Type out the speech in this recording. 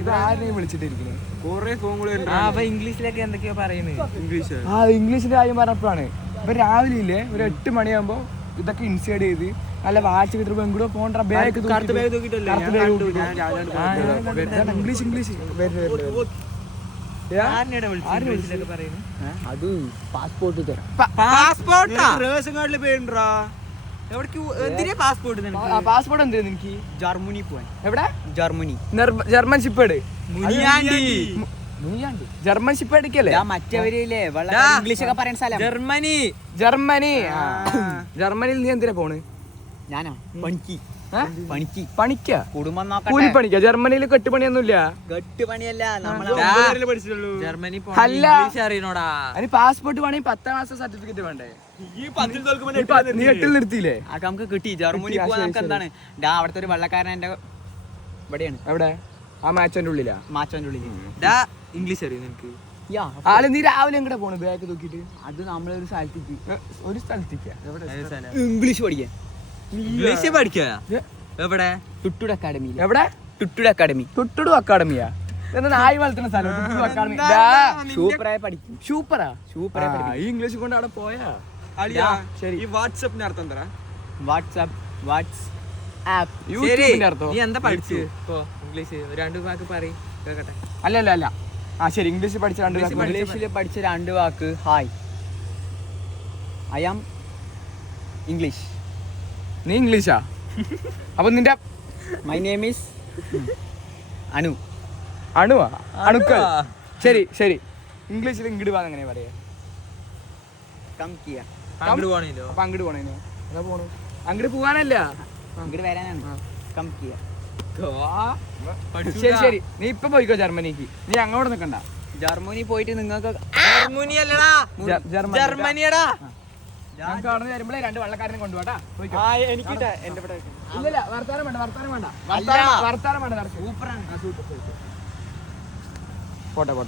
ഇത് ആരെയും വിളിച്ചിട്ടിരിക്കുന്നത് കൊറേ ഫോൺ ഇംഗ്ലീഷിലൊക്കെ എന്തൊക്കെയോ പറയുന്നത്. ഇംഗ്ലീഷിന്റെ കാര്യം പറഞ്ഞപ്പോഴാണ് ഇപ്പൊ രാവിലെ ഇല്ലേ ഒരു 8 മണിയാകുമ്പോ ഇതൊക്കെ ഇൻസൈഡ് ചെയ്ത് നല്ല വാച്ച് കിട്ടുമ്പോ എങ്ങോട്ടോ പോണ്ട ബാഗ് ഇംഗ്ലീഷ് അത് പാസ്പോർട്ട് പാസ്പോർട്ട് എന്ത് എനിക്ക് ജർമ്മനി പോവാൻ. എവിടെ Germany German shepherd German shepherd അടിക്കല്ലേ മറ്റവരില്ലേ ഇംഗ്ലീഷ് ഒക്കെ പറയുന്ന സ്ഥലം ജർമ്മനി. ജർമ്മനിയിൽ നീ എന്തിനാ പോണ്? ഞാനാ പണിക്ക് പണിക്കാ കുടുംബം കൂലിപ്പണിക്കാ. ജർമ്മനിയിൽ കെട്ടുപണിയൊന്നുമില്ല. കെട്ടുപണിയല്ല ജർമ്മനി അല്ല അറിയണോടാ. അതിന് പാസ്പോർട്ട് വേണമെങ്കിൽ 10ാം ക്ലാസ് സർട്ടിഫിക്കറ്റ് വേണ്ടേ? നീ 8ൽ നിർത്തിയില്ലേ? നമുക്ക് കിട്ടി. ജർമ്മനി പോവാൻ നമുക്ക് എന്താണ് അവിടുത്തെ ഒരു വെള്ളക്കാരൻ എന്റെ ഇവിടെയാണ്. എവിടെ? ആ മാച്ചന്റെ ഉള്ളിലാ? മാച്ചോന്റെ ഉള്ളിൽ. ഇംഗ്ലീഷ് അറിയോ നിനക്ക്? നീ രാവിലെ എങ്ങടെ പോണ് ബാഗ് തൂക്കിട്ട്? അത് നമ്മളൊരു സ്ഥലത്തേക്ക് ഇംഗ്ലീഷ് പഠിക്കാൻ. ഇംഗ്ലീഷ് പഠിക്കാ എവിടെ? ടുട്ടുഡ് അക്കാഡമി. എവിടെ? ടുട്ടുഡ് അക്കാഡമി. ടുട്ടുഡു അക്കാഡമിയാ? നായി വളർത്തുന്ന സ്ഥലം അക്കാഡമി. സൂപ്പറായി പഠിക്കും. സൂപ്പറാ? സൂപ്പറായി. ഈ ഇംഗ്ലീഷ് കൊണ്ട് അവിടെ പോയാ ശരി. ഈ വാട്സ്ആപ്പിന്റെ അർത്ഥം എന്താ? വാട്സ്ആപ്പ് യൂട്യൂബിന്റെ അർത്ഥം. നീ എന്താ പഠിച്ചു ഇംഗ്ലീഷ്? 2 വാക്ക് പറയ് കേക്കട്ടെ. അല്ല ആ ശരി. ഇംഗ്ലീഷ് പഠിച്ച 2 വാക്ക്. ഇംഗ്ലീഷിൽ പഠിച്ച 2 വാക്ക് ഹായ്. I am English. നീ ഇംഗ്ലീഷാ? അപ്പൊ നിന്റെ മൈ നെയിം ഈസ് അണുവാ? അണുക്കൾ. ശരി ശരി. ഇംഗ്ലീഷിൽ ഇങ്ങോട്ട് പോകാൻ എങ്ങനെയാ പറയാ? അങ്ങോട്ട് പോണല്ലോ. അപ്പൊ അങ്ങോട്ട് പോണേനോ? അതാ പോണു. അങ്ങോട്ട് പോകാനല്ല, അങ്ങോട്ട് വരാനാണ്. കം കിയ. ശരി ശരി. നീ ഇപ്പൊ പോയിക്കോ ജർമ്മനിക്ക്. നീ അങ്ങോട്ട് നിക്കണ്ട. ജർമ്മനി പോയിട്ട് നിങ്ങൾക്ക് ജർമ്മനി അല്ലടാ, ജർമ്മനിയടാ. ഞങ്ങൾക്ക് അവിടെ നിന്ന് വരുമ്പോഴേ 2 വെള്ളക്കാരനെ കൊണ്ടുപോട്ടാ. ഇല്ല വർത്താനം വേണ്ട. വർത്താനം വേണ്ട. പോട്ടെ പോട്ടെ.